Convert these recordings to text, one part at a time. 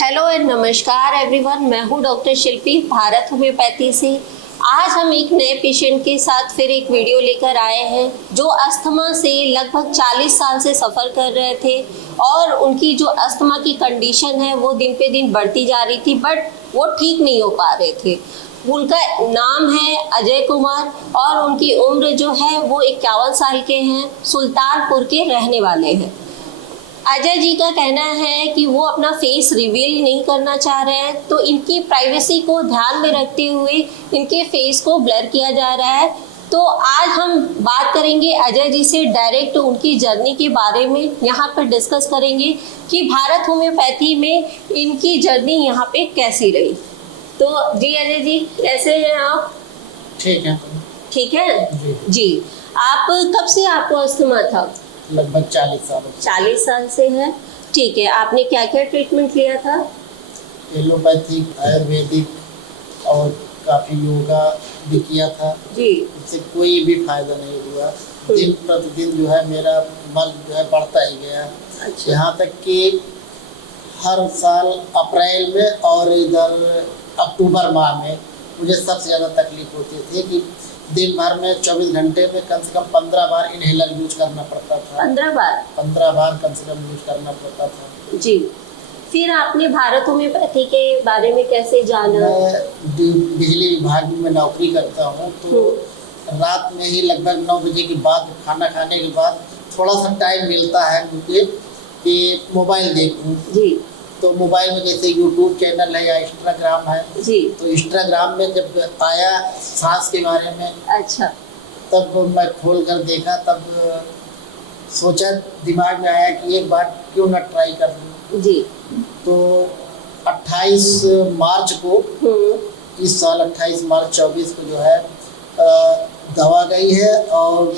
Hello and नमस्कार everyone, मैं हूं डॉक्टर शिल्पी भारत होम्योपैथी से। आज हम एक नए पेशेंट के साथ फिर एक वीडियो लेकर आए हैं जो अस्थमा से लगभग 40 साल से सफ़र कर रहे थे और उनकी जो अस्थमा की कंडीशन है वो दिन पे दिन बढ़ती जा रही थी, बट वो ठीक नहीं हो पा रहे थे। उनका नाम है अजय कुमार और उनकी उम्र जो है वो 51 साल के हैं, सुल्तानपुर के रहने वाले हैं। अजय जी का कहना है कि वो अपना फेस रिवील नहीं करना चाह रहे हैं, तो इनकी प्राइवेसी को ध्यान में रखते हुए इनके फेस को ब्लर किया जा रहा है। तो आज हम बात करेंगे अजय जी से, डायरेक्ट उनकी जर्नी के बारे में यहाँ पर डिस्कस करेंगे कि भारत होम्योपैथी में इनकी जर्नी यहाँ पे कैसी रही। तो जी अजय जी, कैसे हैं आप? ठीक है। ठीक है जी। आप कब से आपको अस्थमा था? लगभग 40 साल। 40 साल से है, ठीक है। आपने क्या क्या ट्रीटमेंट लिया था? एलोपैथिक, आयुर्वेदिक और काफ़ी योगा भी किया था जी। इससे कोई भी फायदा नहीं हुआ। दिन प्रतिदिन जो है मेरा बल जो है बढ़ता ही गया। अच्छा। यहाँ तक कि हर साल अप्रैल में और इधर अक्टूबर माह में मुझे सबसे ज़्यादा तकलीफ होती थी कि दिन भर में 24 घंटे में कम से कम 15 बार इनहेलर यूज करना पड़ता था। 15 बार? 15 बार कम से कम यूज करना पड़ता था जी। फिर आपने भारत होम्योपैथी के बारे में कैसे जाना? मैं बिजली विभाग में नौकरी करता हूँ, तो रात में ही लगभग 9 बजे के बाद खाना खाने के बाद थोड़ा सा टाइम मिलता है मुझे कि मोबाइल देखूँ। जी। तो मोबाइल में जैसे यूट्यूब चैनल है या इंस्टाग्राम है जी। तो इंस्टाग्राम में जब आया सांस के बारे में, अच्छा। तब मैं खोल कर देखा, तब सोचा, दिमाग में आया कि एक बार क्यों ना ट्राई कर लूँ। जी। तो 28 मार्च को इस साल 28 मार्च 24 को जो है दवा गई है और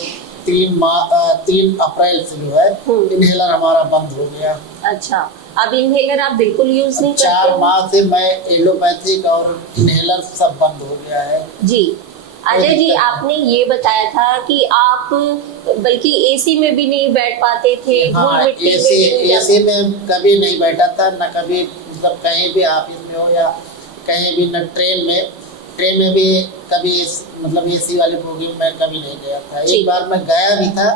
3 अप्रैल से जो है इनहेलर हमारा बंद हो गया। अच्छा, अब इनहेलर आप बिल्कुल यूज नहीं करते? 4 माह से मैं एलोपैथिक और इनहेलर सब बंद हो गया है। जी। अजय जी, आपने ये बताया था कि आप बल्कि एसी में भी नहीं बैठ पाते थे। हाँ, एसी में कभी नहीं बैठा था, न कभी मतलब कहीं भी ऑफिस में हो या कहीं भी, न ट्रेन में भी कभी मतलब एसी वाले बोगी में कभी नहीं गया था। एक बार मैं गया भी था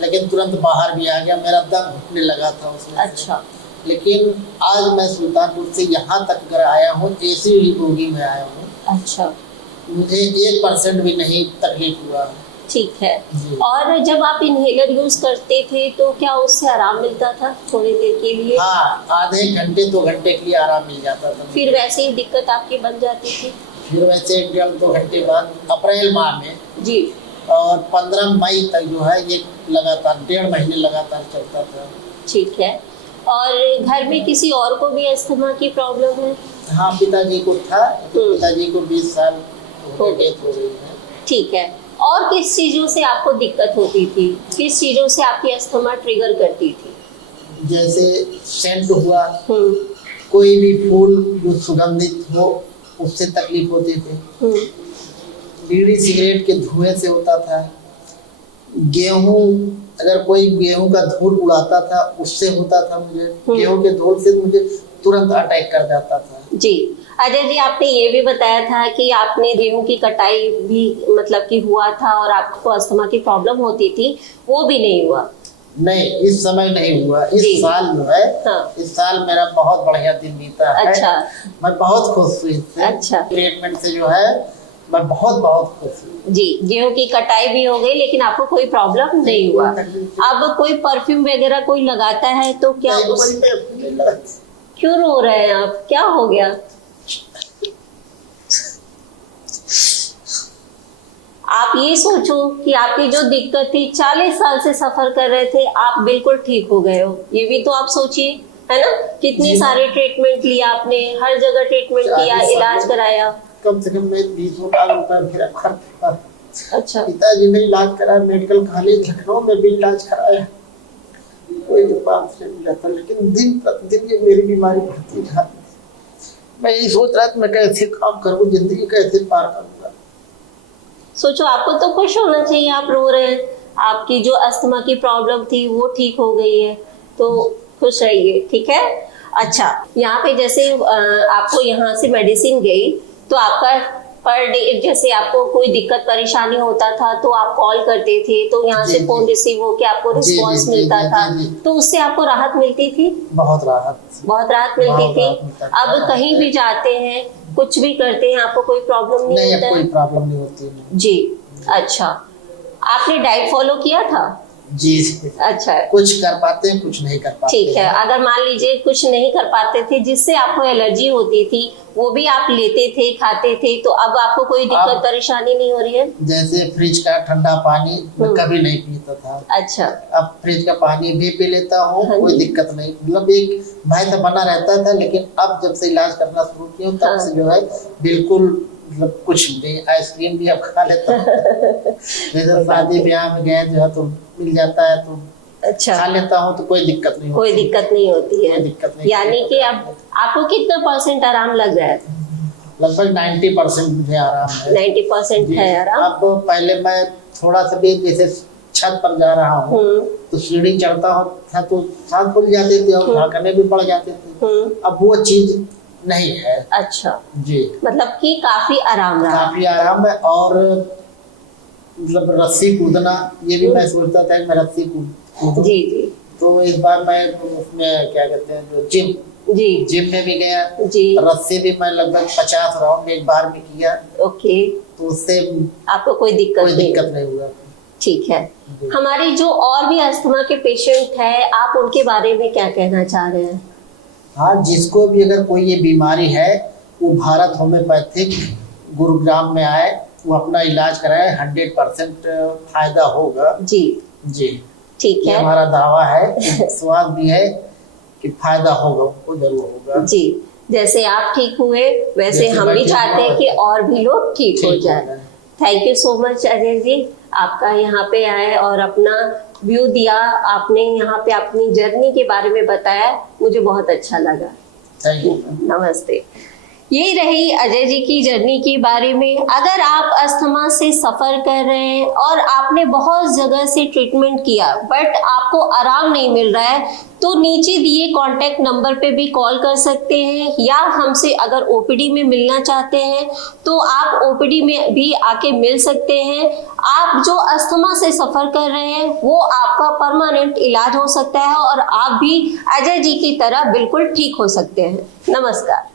लेकिन तुरंत बाहर भी आ गया, मेरा दम घुटने लगा था उसमें। अच्छा। लेकिन आज मैं सुल्तानपुर से यहाँ तक कर आया हूँ, एसी ही बोगी में आया हूँ। अच्छा। मुझे 1% भी नहीं तकलीफ हुआ। ठीक है। और जब आप इनहेलर यूज करते थे तो क्या उससे आराम मिलता था थोड़ी देर के लिए? हाँ, आधे घंटे 2 घंटे के लिए आराम मिल जाता था। फिर वैसे ही दिक्कत आपकी बन जाती थी? फिर वैसे 1-2 घंटे बाद अप्रैल माह में जी, और 15 मई तक जो है ये लगातार 1.5 महीने लगातार चलता था। ठीक है। और घर में किसी और को भी अस्थमा की प्रॉब्लम है? हाँ, पिताजी को था, पिताजी को 20 साल हो गए हैं। ठीक है। और किस चीज़ों से आपको दिक्कत होती थी? किस चीज़ों से आपकी अस्थमा ट्रिगर करती थी? जैसे सेंट हुआ, कोई भी फूल जो सुगंधित हो उससे तकलीफ होती थी। बीड़ी सिगरेट के धुएं से होता था। गेहूं, अगर कोई गेहूं का धूल उड़ाता था उससे होता था मुझे। गेहूं के धूल से मुझे तुरंत अटैक कर जाता था। जी। अजय जी, आपने ये भी बताया था कि आपने गेहूं की कटाई भी मतलब कि हुआ था और आपको अस्थमा की प्रॉब्लम होती थी, वो भी नहीं हुआ? नहीं, इस समय नहीं हुआ। इस साल जो है, हाँ। इस साल मेरा बहुत बढ़िया दिन बीता है। अच्छा। मैं बहुत खुश हुई इससे। अच्छा। ट्रीटमेंट से जो है मैं बहुत खुश हूँ। जी। गेहूं की कटाई भी हो गई लेकिन आपको कोई प्रॉब्लम नहीं हुआ। अब कोई परफ्यूम वगैरह कोई लगाता है तो क्या क्यों रो रहे हैं आप? क्या हो गया? आप ये सोचो कि आपकी जो दिक्कत थी, 40 साल से सफर कर रहे थे, आप बिल्कुल ठीक हो गए हो। ये भी तो आप सोचिए, है ना? कितने सारे ट्रीटमेंट लिया आपने, हर जगह ट्रीटमेंट किया, इलाज कराया। कम से कम 20 लाख रुपए मेरा खर्च था। अच्छा। पिताजी ने इलाज कराया, मेडिकल कॉलेज लखनऊ में भी इलाज कराया, कोई बात से नहीं जाता। लेकिन दिन प्रतिदिन ये मेरी बीमारी बढ़ती जाती। मैं यही सोच रहा था मैं कैसे काम करूँ, जिंदगी कैसे पार करूँगा। सोचो, आपको तो खुश होना चाहिए, आप रो रहे हैं। आपकी जो अस्थमा की प्रॉब्लम थी वो ठीक हो गई है, तो खुश रहिए, ठीक है। अच्छा, यहाँ पे जैसे आपको यहाँ से मेडिसिन गई तो आपका पर डे जैसे आपको कोई दिक्कत परेशानी होता था तो आप कॉल करते थे, तो यहाँ से जी, फोन जी। रिसीव होके आपको जी, रिस्पांस जी, मिलता जी, था, जी, जी। तो उससे आपको राहत मिलती थी? बहुत राहत बहुत राहत मिलती बहुत थी। राहत मिलता था। अब कहीं भी जाते हैं, कुछ भी करते हैं, आपको कोई प्रॉब्लम नहीं नहीं, अब होता कोई है? प्रॉब्लम नहीं होती है। जी। अच्छा, आपने डाइट फॉलो किया था? जी। अच्छा, कुछ कर पाते हैं, कुछ नहीं कर पाते ठीक है। हैं। अगर मान लीजिए कुछ नहीं कर पाते थे, जिससे आपको एलर्जी होती थी, वो भी आप लेते थे, खाते थे, तो अब आपको कोई दिक्कत परेशानी नहीं हो रही है? जैसे फ्रिज का ठंडा पानी मैं कभी नहीं पीता था, अच्छा। अब फ्रिज का पानी भी पी लेता हूँ, हाँ कोई जी। दिक्कत नहीं। मतलब एक भय तो बना रहता था, लेकिन अब जब से इलाज करना शुरू किया हूँ, तब हाँ। से जो है बिल्कुल मतलब कुछ नहीं। आइसक्रीम भी अब खा लेता हूँ। जैसे शादी ब्याह में गए जो है तो मिल जाता है तो अच्छा, खा लेता हूँ, तो कोई दिक्कत नहीं कोई होती। दिक्कत नहीं होती है। कोई दिक्कत नहीं। यानी कि अब आपको कितना परसेंट आराम लग रहा है? लगभग 90% मुझे आराम है। 90% जी। है आराम? अब पहले मैं थोड़ा सा भी जैसे छत पर जा रहा हूँ तो सीढ़ी चढ़ता था तो सांस फूल जाती थी और भागने भी पड़ जाते थे। अब वो चीज नहीं है। अच्छा, जी। मतलब कि काफी आराम रहा। काफी आराम है। और मतलब रस्सी कूदना, ये भी मैं सोचता था कि मैं रस्सी कूदूं। जी जी तो इस बार मैं उसमें क्या कहते हैं जो जिम में भी गया जी। रस्सी भी मैं लगभग 50 राउंड एक बार में किया, ओके, तो उससे आपको कोई दिक्कत नहीं हुआ। ठीक है। हमारे जो और भी अस्थमा के पेशेंट हैं, आप उनके बारे में क्या कहना चाह रहे हैं? हाँ, जिसको भी अगर कोई ये बीमारी है, वो भारत होम्योपैथिक गुरुग्राम में आए, वो अपना इलाज कराए, 100% फायदा होगा। जी जी, ठीक ये है। हमारा दावा है, विश्वास भी है कि फायदा होगा, उनको जरूर होगा। जी, जैसे आप ठीक हुए वैसे जैसे हम मैं भी ठीक चाहते हैं हुआ, कि और भी लोग ठीक हो ठीक हो जाए। जाए। Thank you so much Ajay ji, आपका यहाँ पे आए और अपना व्यू दिया, आपने यहाँ पे अपनी जर्नी के बारे में बताया, मुझे बहुत अच्छा लगा। Thank you. नमस्ते। ये रही अजय जी की जर्नी के बारे में। अगर आप अस्थमा से सफ़र कर रहे हैं और आपने बहुत जगह से ट्रीटमेंट किया बट आपको आराम नहीं मिल रहा है, तो नीचे दिए कॉन्टैक्ट नंबर पे भी कॉल कर सकते हैं, या हमसे अगर ओपीडी में मिलना चाहते हैं तो आप ओपीडी में भी आके मिल सकते हैं। आप जो अस्थमा से सफ़र कर रहे हैं वो आपका परमानेंट इलाज हो सकता है और आप भी अजय जी की तरह बिल्कुल ठीक हो सकते हैं। नमस्कार।